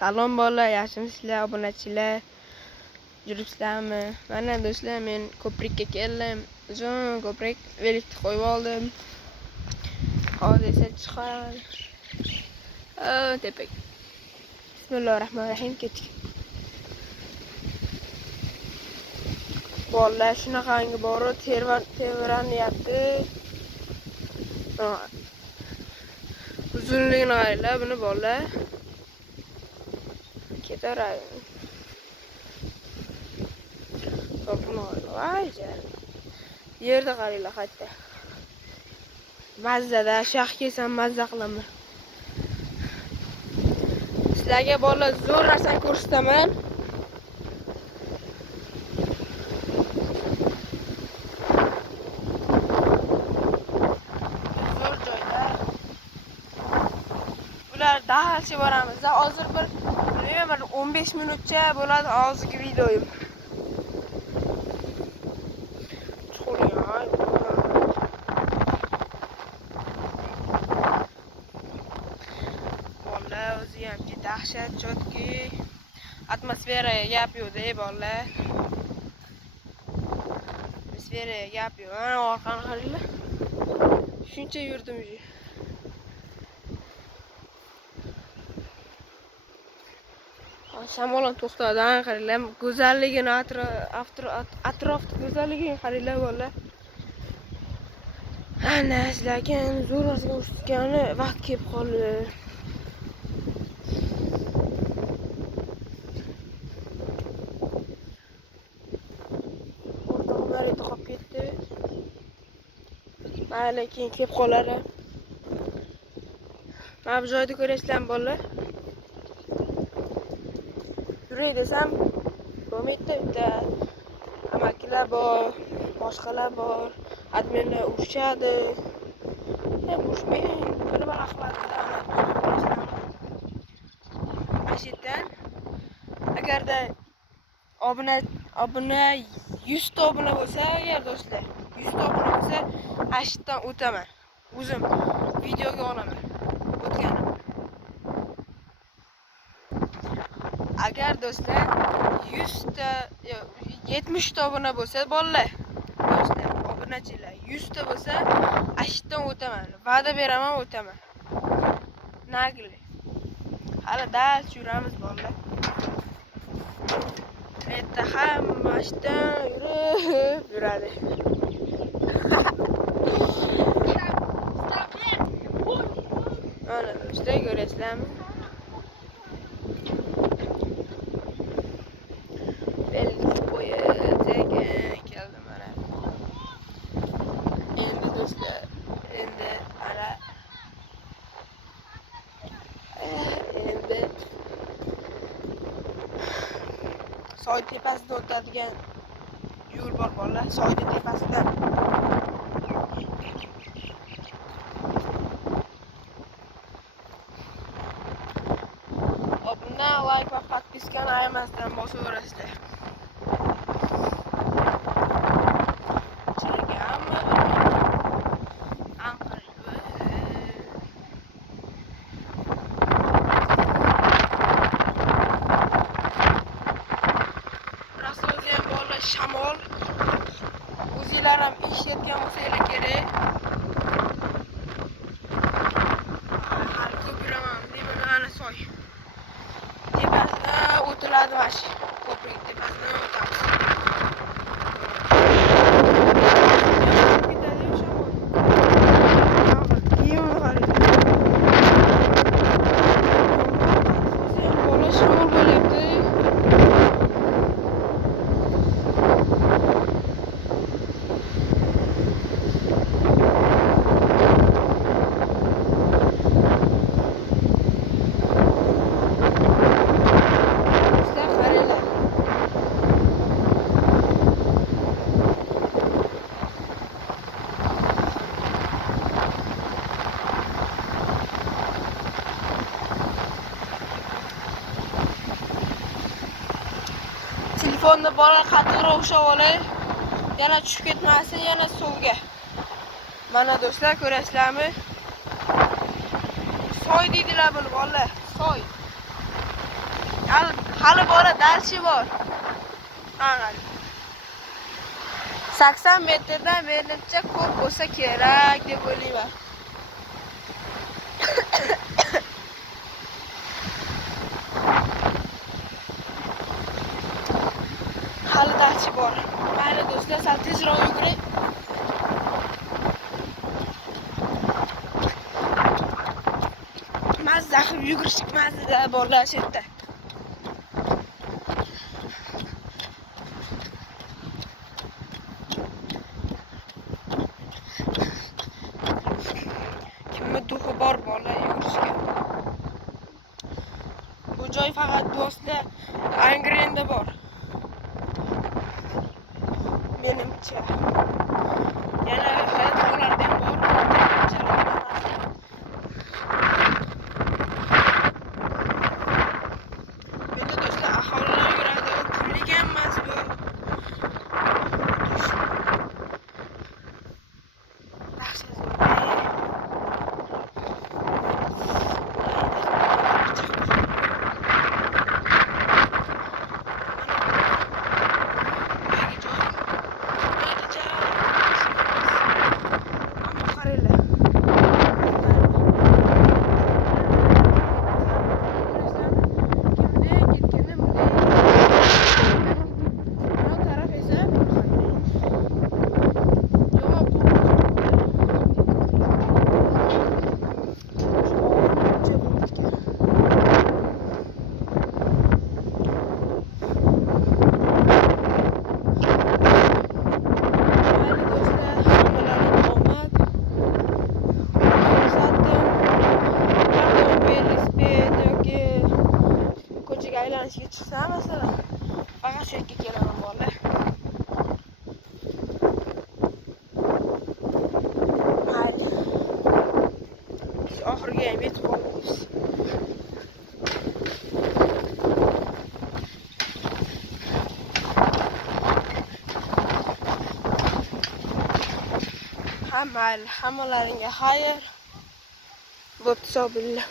Salom bolalar, yaxshimisizlar, obunachilar? Yuribsizlarmi? Mana do'stlar, men ko'prikka keldim. Uzun ko'prik, velikni qo'yib oldim. Hozir esa chiqaman. Tepaga. Bismillahirrohmanirrohim, ketdik. Bolalar shunaqangi borib tevranyapti. Uzunligini qaranglar, buni bolalar. Ketaveradi. Vayja. Yerda qaranglar qayta. Mazzada, shax kesam mazza qilaman. Sizlarga bolalar zo'r narsani ko'rsataman. Zo'r joylar. Bular dahalcha boramiz. Hozir bir 15 minutcha bo'ladi hozirgi videoyim. O'zi ham dahshat jotki atmosferaga gap yo'q-da bolalar. Atmosferaga gap yo'q. Mana orqani qaranglar. Shuncha yurdim. Shamol to'xtadi, qaranglar. Go'zalligini atrofni go'zalligini qaranglar bolalar. Ana sizlarga zo'r narsa ko'rsatgani vaqt kelib qoldi. O'rtoqlarga qolib ketdi. Mayli, keyin kelib qoladi. Mana bu joyda ko'rasizlarmi bolalar? Yuray desam, bo'lmaydi bitta. Amakilar bor, boshqalar bor. Adminlar urishadi. Urushmaydi, bir qiladi. Ashitdan agarda obuna 100 ta obuna bo'lsa, agar do'stlar 100 ta obuna bo'lsa, ashitdan o'taman. O'zim videoga olaman. O'tganim. Agar do'stlar 100 ta 70 ta obuna bo'lsa, bolalar, do'stlar, obunachilar 100 ta bo'lsa, ashitdan o'taman. Va'da beraman, o'taman. Nagli. Hali dal yuramiz bolalar. Erta hamma ashitdan yuradi. Mana do'stlar, ko'rasizlarmi? Keldim mana. Endi do'stlar, endi soy tepasida o'tadigan yo'l bor bolalar, soyning tepasida. Obuna, like va podpiskani ayamasdan bosaverasizlar. Shamol o'zinglar ham eshitgan bo'lsanglar kerak. Hali ko'p yuraman, deyman, ana soy. Tepasidan o'tiladi mana shu ko'prik tepasidan o'tamiz. Telefonni bola qattiqroq ushlab olay. Yana tushib ketmasin, yana suvga. Mana do'stlar, ko'rasizlarmi? Soy deydilar buni bolalar, soy. Hali bora dalchi bor. Ana. 80 metrdan menimcha ko'p bo'lsa kerak deb o'ylayman. Hali dalchi bor. Mayli do'stlar, sal tezroq yuguray. Mazza qilib yugurishlik mazza borlar shu yerda. Kimni duxi bor borlar yugurishga. Bu joy faqat do'stlar Angrenda bor. Menimcha. Yana hayot tog'larda ham bor. Bunda do'stlar aholilar yuradi, pullik emas bu. Aylanishga chiqsa masalan, faqat shu yerga kelaman bolalar. Mayli. Biz oxiriga ham yetib qoldik. Mayli, hammalaringga xayr. Bo'pti, hisobillah.